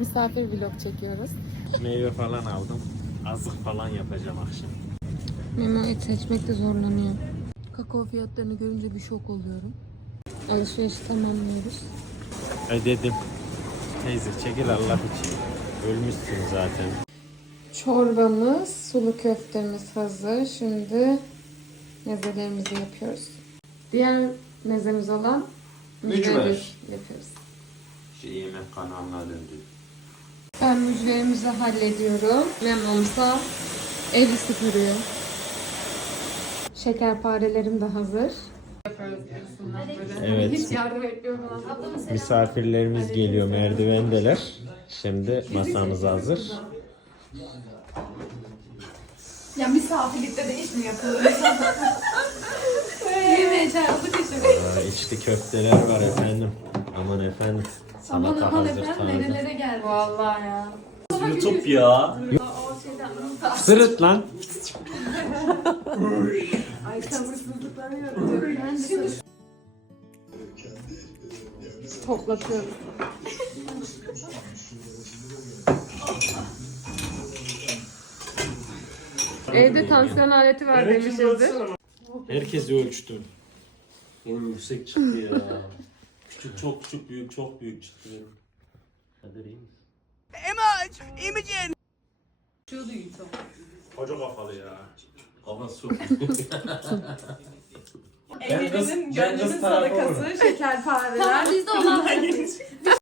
Misafir vlog çekiyoruz. Meyve falan aldım. Azık falan yapacağım akşam. Memo et seçmekte zorlanıyor. Kakao fiyatlarını görünce bir şok oluyorum. Alışverişi tamamlıyoruz. Ödedim. Teyze çekil Allah için. Ölmüşsün zaten. Çorbamız, sulu köftemiz hazır. Şimdi mezelerimizi yapıyoruz. Diğer mezemiz olan mücver yapıyoruz. Şu yemek kanalına döndü. Ben mücverimizi hallediyorum. Memo'msa eli süpürüyor. Şekerparelerim de hazır. Evet. Misafirlerimiz geliyor merdivendeler. Şimdi masamız hazır. Ya misafirlikte de iş mi yapılır? Yemeğe çay aldık. Aa, içli köfteler var efendim. Aman efendim. Aman Salata aman hazır efendim taze. nerelere geldi. Vallahi ya. YouTube ya. Sırıt lan. Ay sabırsızlıklanıyorum. Ben de şimdi Toplatıyorum. Evde tansiyon aleti var demişizdir. Herkes ölçtü. Oğlum yüksek çıktı ya. küçük çok küçük büyük çok büyük çıktı benim. Kadir iyi misin? Koca kafalı ya. Kafası çok ben kız gönlümün sadakası, şekerpareler. Bizde olan